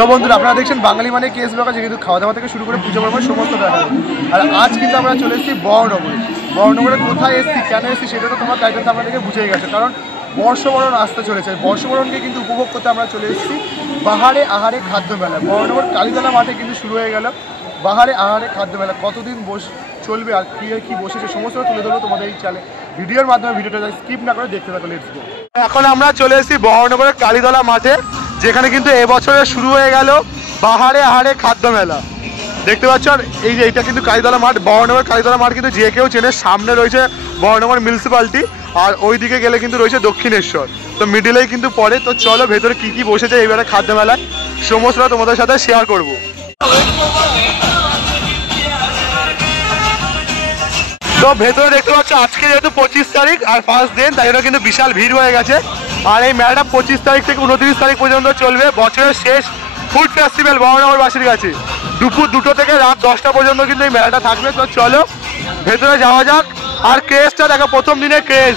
তো বন্ধুরা আপনারা দেখছেন বাঙালি মানে কেস ব্লগার, যেহেতু খাওয়া দাওয়া থেকে শুরু করে পুজো পর্ব সমস্ত দেখা যায়। আর আজ কিন্তু আমরা চলে এসেছি বহরমপুরে। বহরমপুরে কোথায় এসেছি, কেন এসেছি সেটা তো তোমার টাইটেল আমরা দেখে বুঝেই গেছে, কারণ বর্ষবরণ আসতে চলেছে। বর্ষবরণকে কিন্তু উপভোগ করতে আমরা চলে এসেছি বাহারে আহারে খাদ্য মেলা। বহরমপুর কালীতলা মাঠে কিন্তু শুরু হয়ে গেল বাহারে আহারে খাদ্য মেলা। কতদিন চলবে আর কি বসেছে সমস্ত তুলে ধরবো তোমাদের এই চ্যানেলে ভিডিওর মাধ্যমে। ভিডিওটা স্কিপ না করে দেখতে থাকো, লেটস গো। এখন আমরা চলে এসেছি বহরমপুরের কালীতলা মাঠে, যেখানে কিন্তু এবছরে শুরু হয়ে গেল বাহারে আহারে খাদ্য মেলা। দেখতে পাচ্ছ, আর এই যে এইটা কিন্তু কালীতলা মাঠ, বহরমপুর কালীতলা মাঠ কিন্তু যে কেউ চেনে। সামনে রয়েছে বহরমপুর মিউনিসিপ্যালিটি, আর ওই দিকে গেলে কিন্তু রয়েছে দক্ষিণেশ্বর, তো মিডিলেই কিন্তু পড়ে। তো চলো ভেতরে কি বসেছে এইবারে খাদ্য মেলায় সমস্তটা তোমাদের সাথে শেয়ার করবো। তো ভেতরে দেখতে পাচ্ছ আজকে যেহেতু 25 তারিখ আর ফার্স্ট দিন, তাই জন্য কিন্তু বিশাল ভিড় হয়ে গেছে। আর এই মেলাটা 25 তারিখ থেকে 29 তারিখ পর্যন্ত চলবে। বছরের শেষ ফুড ফেস্টিভ্যাল বহরমপুরবাসীর কাছে। দুপুর 2টো থেকে রাত 10টা পর্যন্ত কিন্তু এই মেলাটা থাকবে। তো চলো ভেতরে যাওয়া যাক। আর ক্রেজটা দেখো, প্রথম দিনের ক্রেজ।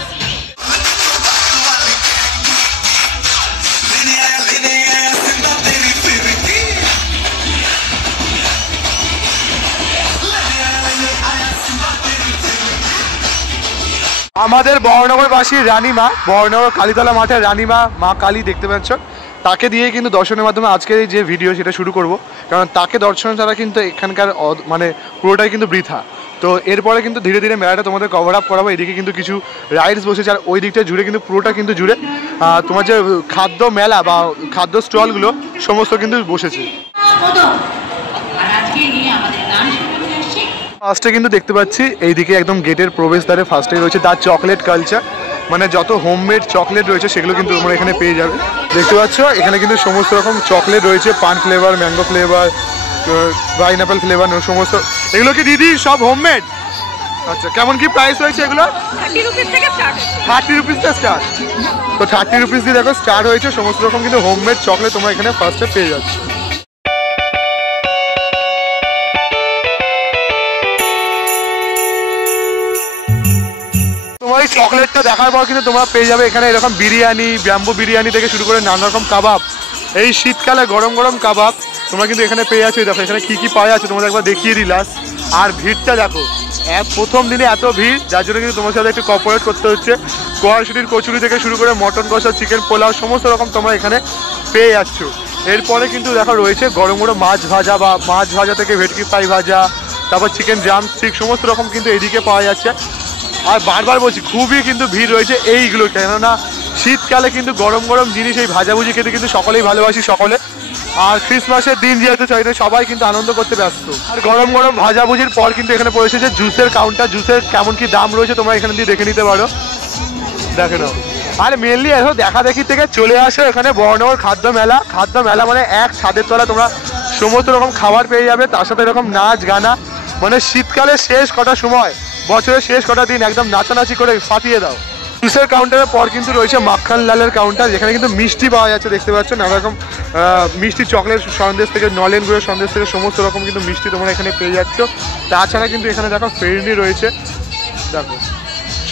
আমাদের বহরমপুরবাসীর রানীমা, বহরমপুর কালীতলা মাঠের রানীমা মা কালী দেখতে পাচ্ছ, তাকে দিয়ে কিন্তু দর্শনের মাধ্যমে আজকের এই যে ভিডিও সেটা শুরু করব। কারণ তাকে দর্শন ছাড়া কিন্তু এখানকার মানে পুরোটাই কিন্তু বৃথা। তো এরপরে কিন্তু ধীরে ধীরে মেলাটা তোমাদের কভার আপ করাবো। এদিকে কিন্তু কিছু রাইডস বসেছে, আর ওই দিকটা জুড়ে কিন্তু পুরোটা কিন্তু জুড়ে তোমার যে খাদ্য মেলা বা খাদ্য স্টলগুলো সমস্ত কিন্তু বসেছে। ফার্স্টে কিন্তু দেখতে পাচ্ছি এইদিকে একদম গেটের প্রবেশদ্বারে ফার্স্টে রয়েছে দ্য চকলেট কালচার, মানে যত হোমমেড চকলেট রয়েছে সেগুলো কিন্তু তোমরা এখানে পেয়ে যাবে। দেখতে পাচ্ছ এখানে কিন্তু সমস্ত রকম চকলেট রয়েছে, পান flavour, mango flavour, pineapple flavour, সমস্ত। এগুলো কি দিদি সব হোমমেড? আচ্ছা, কেমন কি প্রাইস রয়েছে এগুলো? 30 রুপিস থেকে স্টার্ট। 30 রুপিস থেকে স্টার্ট। তো 30 রুপিস দিয়ে দেখো স্টার্ট হয়েছে সমস্ত রকম কিন্তু হোমমেড চকলেট তোমরা এখানে ফার্স্টে পেয়ে যাচ্ছ। তোমার এই চকলেটটা দেখার পর কিন্তু তোমরা পেয়ে যাবে এখানে এরকম বিরিয়ানি, ব্যাম্বু বিরিয়ানি থেকে শুরু করে নানা রকম কাবাব। এই শীতকালে গরম গরম কাবাব তোমরা কিন্তু এখানে পেয়ে যাচ্ছ। দেখো এখানে কি পাওয়া যাচ্ছে তোমাদের একবার দেখিয়ে দিলাম। আর ভিড়টা দেখো, প্রথম দিনে এত ভিড়, যার জন্য কিন্তু তোমার সাথে একটু কোঅপারেট করতে হচ্ছে। কড়াইশুঁটির কচুরি থেকে শুরু করে মটন কষা, চিকেন পোলাও সমস্ত রকম তোমরা এখানে পেয়ে যাচ্ছ। এরপরে কিন্তু দেখো রয়েছে গরম গরম মাছ ভাজা, বা মাছ ভাজা থেকে ভেটকি ফ্রাই ভাজা, তারপর চিকেন ড্রামস্টিক সমস্ত রকম কিন্তু এদিকে পাওয়া যাচ্ছে। আর বারবার বলছি খুবই কিন্তু ভিড় রয়েছে এইগুলো, কেননা শীতকালে কিন্তু গরম গরম জিনিস এই ভাজাভুজি খেতে কিন্তু সকলেই ভালোবাসি সকলে। আর ক্রিসমাসের দিন যেহেতু সবাই কিন্তু আনন্দ করতে ব্যস্ত। আর গরম গরম ভাজাভুজির পর কিন্তু এখানে পড়েছে যে জুসের কাউন্টার। জুসের কেমন কি দাম রয়েছে তোমরা এখানে দিয়ে দেখে নিতে পারো, দেখে নাও। আর মেনলি এসো দেখা দেখি থেকে চলে আসো এখানে বহরমপুর খাদ্য মেলা। খাদ্য মেলা মানে এক ছাদের তলায় তোমরা সমস্ত রকম খাবার পেয়ে যাবে, তার সাথে এরকম নাচ গানা, মানে শীতকালে শেষ কটা সময়, বছরের শেষ কটা দিন একদম নাচানাচি করে ফাটিয়ে দাও। জুসের কাউন্টারের পর কিন্তু রয়েছে মাখন লালের কাউন্টার, যেখানে কিন্তু মিষ্টি পাওয়া যাচ্ছে। দেখতে পাচ্ছ নানা রকম মিষ্টি, চকলেট সন্দেশ থেকে নলেন গুঁড়ের সন্দেশ থেকে সমস্ত রকম কিন্তু মিষ্টি তোমরা এখানে পেয়ে যাচ্ছ। তাছাড়া কিন্তু এখানে দেখো ফেরনি রয়েছে, দেখো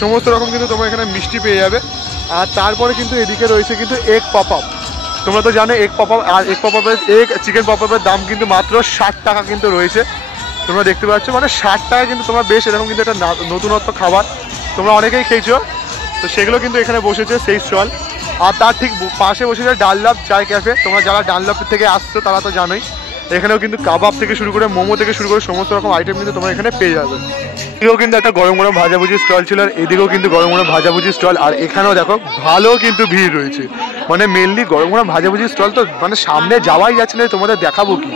সমস্ত রকম কিন্তু তোমরা এখানে মিষ্টি পেয়ে যাবে। আর তারপরে কিন্তু এদিকে রয়েছে কিন্তু এগ পপ আপ। তোমরা তো জানো এগ পপ আপ, আর এগ পপ আপের চিকেন পপ আপের দাম কিন্তু মাত্র 60 টাকা কিন্তু রয়েছে। তোমরা দেখতে পাচ্ছ মানে 60 টাকা কিন্তু তোমরা বেশ এরকম কিন্তু একটা নতুনত্ব খাবার তোমরা অনেকেই খেয়েছো। তো সেগুলো কিন্তু এখানে বসেছে সেই স্টল। আর তার ঠিক পাশে বসেছে ডানলপ চায় ক্যাফে। তোমরা যারা ডানলপ থেকে আসছো তারা তো জানোই, এখানেও কিন্তু কাবাব থেকে শুরু করে মোমো থেকে শুরু করে সমস্ত রকম আইটেম কিন্তু তোমরা এখানে পেয়ে যাবে। এদিকেও কিন্তু একটা গরম গরম ভাজাভুজির স্টল ছিল, আর এদিকেও কিন্তু গরম গরম ভাজাভুজির স্টল। আর এখানেও দেখো ভালো কিন্তু ভিড় রয়েছে, মানে মেনলি গরম গরম ভাজাভুজির স্টল। তো মানে সামনে যাওয়াই যাচ্ছে না, তোমাদের দেখাবো কি।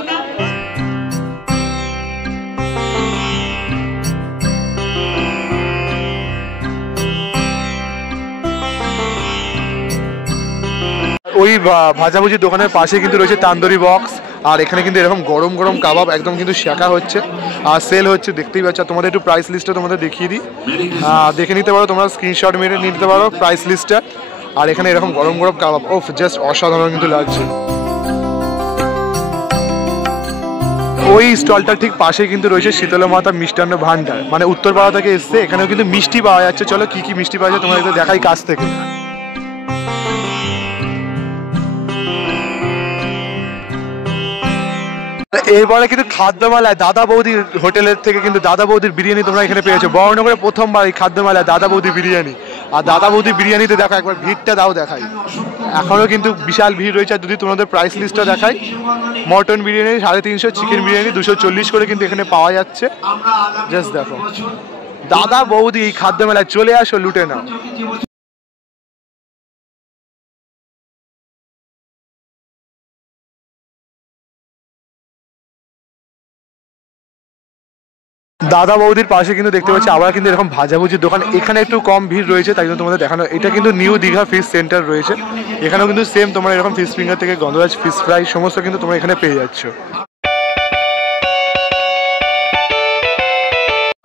ওই ভাজাভুজির দোকানের পাশে কিন্তু রয়েছে তান্দুরি বক্স। আর এখানে কিন্তু এরকম গরম গরম কাবাব একদম কিন্তু শেখা হচ্ছে আর সেল হচ্ছে, দেখতেই পাচ্ছ। তোমাদের একটু প্রাইস লিস্টটা তোমাদের দেখিয়ে দিই, দেখে নিতে পারো, তোমরা স্ক্রিনশট মেরে নিতে পারো প্রাইস লিস্টটা। আর এখানে এরকম গরম গরম কাবাব, ও জাস্ট অসাধারণ কিন্তু লাগছে। ওই স্টলটার ঠিক পাশে কিন্তু রয়েছে শীতলা মাতা মিষ্টান্ন ভান্ডার, মানে উত্তরপাড়া থেকে এসছে। এখানেও কিন্তু মিষ্টি পাওয়া যাচ্ছে। চলো কি কি মিষ্টি পাওয়া যায় তোমাদের দেখাই কাছ থেকে। এরপরে কিন্তু খাদ্যমেলায় দাদা বৌদি হোটেলের থেকে কিন্তু দাদা বৌদির বিরিয়ানি তোমরা এখানে পেয়েছো। বর্ণনগরে প্রথমবার এই খাদ্যমেলায় দাদা বৌদি বিরিয়ানি। আর দাদা বৌদি বিরিয়ানিতে দেখো একবার ভিড়টা দাও দেখাই, এখনো কিন্তু বিশাল ভিড় রয়েছে। আর যদি তোমাদের প্রাইস লিস্টটা দেখাই, মটন বিরিয়ানি 350, চিকেন বিরিয়ানি 240 করে কিন্তু এখানে পাওয়া যাচ্ছে। জাস্ট দেখো, দাদা বৌদি এই খাদ্যমেলায় চলে আসো, লুটে নাও। দাদা বৌদির পাশে কিন্তু দেখতে পাচ্ছি আবার কিন্তু এরকম ভাজাভুজির দোকান। এখানে একটু কম ভিড় রয়েছে, তাই জন্য তোমাদের দেখানো। এটা কিন্তু নিউ দীঘা ফিশ সেন্টার রয়েছে, এখানেও কিন্তু সেম তোমরা এরকম ফিশ ফিঙ্গার থেকে গন্ধরাজ ফিশ ফ্রাই সমস্ত কিন্তু তোমরা এখানে পেয়ে যাচ্ছ।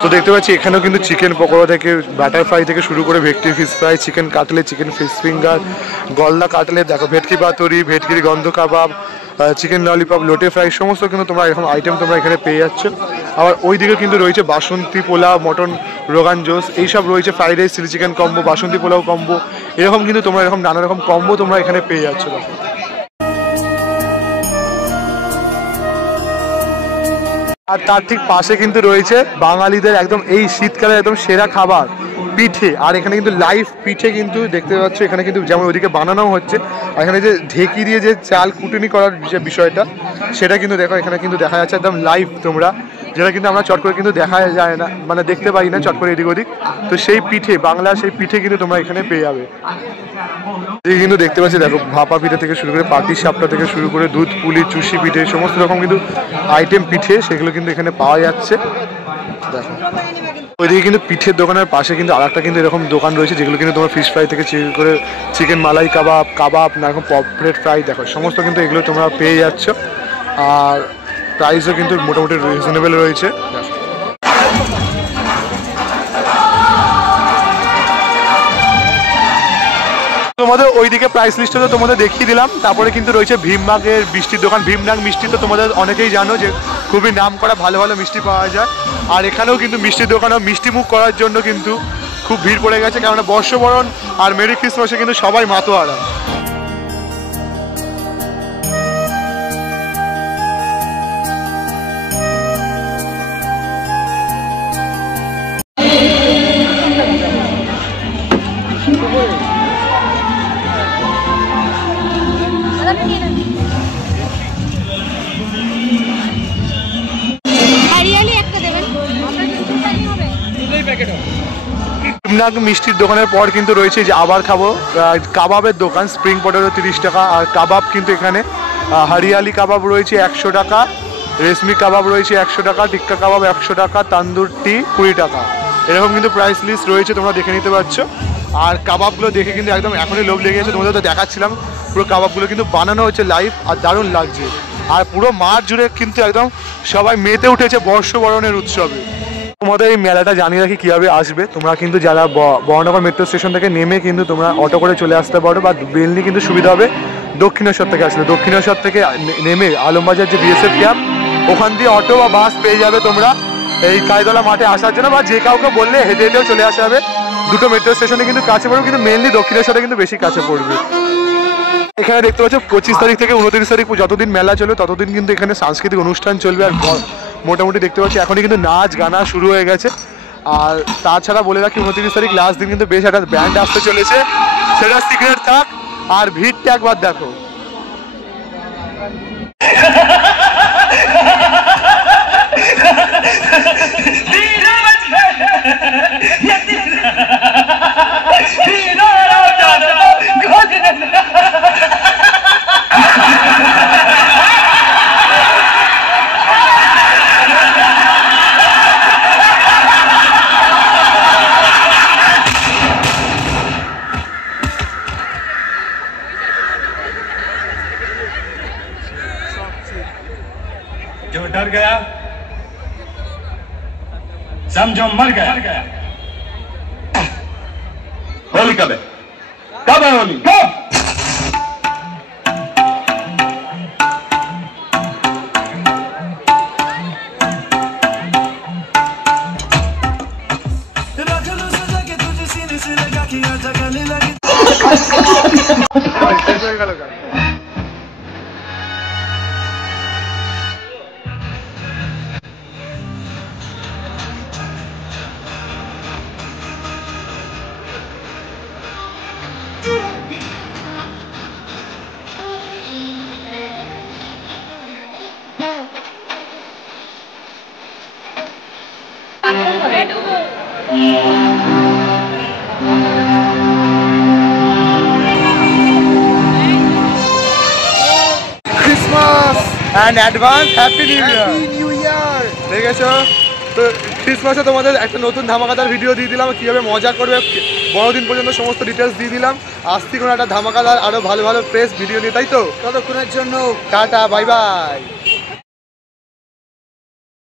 তো দেখতে পাচ্ছি এখানেও কিন্তু চিকেন পকোড়া থেকে বাটার ফ্রাই থেকে শুরু করে ভেটকি fish fry, chicken cutlet, chicken fish finger, গলদা কাটলেট, দেখো ভেটকি পাতুরি, ভেটকির গন্ধ কাবাব, চিকেন ললিপপ, লোটে ফ্রাই সমস্ত কিন্তু তোমরা এরকম আইটেম তোমরা এখানে পেয়ে যাচ্ছ। আবার ওই দিকে কিন্তু রয়েছে বাসন্তী পোলাও, মটন রোগান জোস, এইসব রয়েছে, fried rice, chilli chicken combo, basanti pulao combo, এরকম কিন্তু তোমরা এরকম নানা রকম কম্বো তোমরা এখানে পেয়ে যাচ্ছ। আর তার ঠিক পাশে কিন্তু রয়েছে বাঙালিদের একদম এই শীতকালে একদম সেরা খাবার পিঠে। আর এখানে কিন্তু লাইভ পিঠে কিন্তু দেখতে পাচ্ছ, এখানে কিন্তু যেমন ওইদিকে বানানো হচ্ছে, আর এখানে যে ঢেকি দিয়ে যে চাল কুটুনি করার যে বিষয়টা, সেটা কিন্তু দেখো এখানে কিন্তু দেখা যাচ্ছে একদম লাইভ তোমরা, যেটা কিন্তু আমরা চট করে কিন্তু দেখা যায় না, মানে দেখতে পাই না চট করে এদিক ওদিক। তো সেই পিঠে, বাংলার সেই পিঠে কিন্তু তোমরা এখানে পেয়ে যাবে। এই কিন্তু দেখতে পাচ্ছি দেখো, ভাপা পিঠে থেকে শুরু করে পাটি সাপটা থেকে শুরু করে দুধ পুলি, চুষি পিঠে, সমস্ত রকম কিন্তু আইটেম পিঠে সেগুলো কিন্তু এখানে পাওয়া যাচ্ছে। দেখো ওইদিকে কিন্তু পিঠের দোকানের পাশে কিন্তু আরেকটা কিন্তু এরকম দোকান রয়েছে, যেগুলো কিন্তু তোমার ফিশ ফ্রাই থেকে শুরু করে চিকেন মালাই কাবাব, কাবাব, না এরকম পপলেট ফ্রাই, দেখো সমস্ত কিন্তু এগুলো তোমরা পেয়ে যাচ্ছ। আর প্রাইসও কিন্তু মোটামুটি রিজনেবল রয়েছে। তোমাদের ওইদিকে প্রাইস লিস্টটা তো তোমাদের দেখিয়ে দিলাম। তারপরে কিন্তু রয়েছে ভীমবাগের মিষ্টির দোকান। ভীমবাগ মিষ্টি তো তোমাদের অনেকেই জানো যে খুবই নাম করা, ভালো ভালো মিষ্টি পাওয়া যায়। আর এখানেও কিন্তু মিষ্টির দোকানেও মিষ্টি মুখ করার জন্য কিন্তু খুব ভিড় পড়ে গেছে, কেননা বর্ষবরণ আর মেরি ক্রিসমাসে কিন্তু সবাই মাতোয়ারা। মিষ্টির দোকানের পর কিন্তু রয়েছে যে আবার খাবো কাবাবের দোকান, স্প্রিং পটেটো 30 টাকা। আর কাবাব কিন্তু এখানে হরিয়ালি কাবাব রয়েছে 100 টাকা, রেশমি কাবাব রয়েছে 100 টাকা, টিক্কা কাবাব 100 টাকা, তান্দুর টি 20 টাকা, এরকম কিন্তু প্রাইস লিস্ট রয়েছে, তোমরা দেখে নিতে পারছো। আর কাবাবগুলো দেখে কিন্তু একদম এখনই লোভ লেগে গেছে, তোমাদের তো দেখাচ্ছিলাম পুরো কাবাবগুলো কিন্তু বানানো হচ্ছে লাইভ, আর দারুণ লাগছে। আর পুরো মাঠ জুড়ে কিন্তু একদম সবাই মেতে উঠেছে বর্ষবরণের উৎসবে। তোমাদের এই মেলাটা জানিয়ে রাখি কীভাবে আসবে। তোমরা কিন্তু যারা বর্ণনগর মেট্রো স্টেশন থেকে নেমে কিন্তু তোমরা অটো করে চলে আসতে পারো, বা বেলনি কিন্তু সুবিধা হবে দক্ষিণেশ্বর থেকে আসলে। দক্ষিণেশ্বর থেকে নেমে আলমবাজার যে বিএসএফ ক্যাম্প, ওখান দিয়ে অটো বা বাস পেয়ে যাবে তোমরা এই কালীতলা মাঠে আসার জন্য, বা যে কাউকে বললে হেঁটে হেঁটেও চলে আসা হবে। দুটো মেট্রো স্টেশনে কিন্তু কাছে পড়বে, কিন্তু মেনলি দক্ষিণেশ্বরে কিন্তু বেশি কাছে পড়বে। এখানে দেখতে পাচ্ছ 25 তারিখ থেকে 29 তারিখ যতদিন মেলা চলবে ততদিন কিন্তু এখানে সাংস্কৃতিক অনুষ্ঠান চলবে। আর মোটামুটি দেখতে পাচ্ছি এখনই কিন্তু নাচ গানা শুরু হয়ে গেছে। আর তাছাড়া বলে রাখি 29 তারিখ লাস্ট দিন কিন্তু বেশ একটা ব্যান্ড আসতে চলেছে, সেটা সিক্রেট থাক। আর ভিড়টা একবার দেখো। जो डर गया समझो मर गया। होली कब है? कब है होली? कब? And advance happy new year. Happy new year. দেখেছো তো ক্রিসমাসে তোমাদের একটা নতুন ধামাকাদার ভিডিও দিয়ে দিলাম, কীভাবে মজা করবে বড়দিন পর্যন্ত সমস্ত ডিটেলস দিয়ে দিলাম। আসছি কোনো একটা ধামাকাদার আরও ভালো ভালো ফ্রেশ ভিডিও নিয়ে, তাই তো? ততক্ষণের জন্য টাটা, বাই বাই।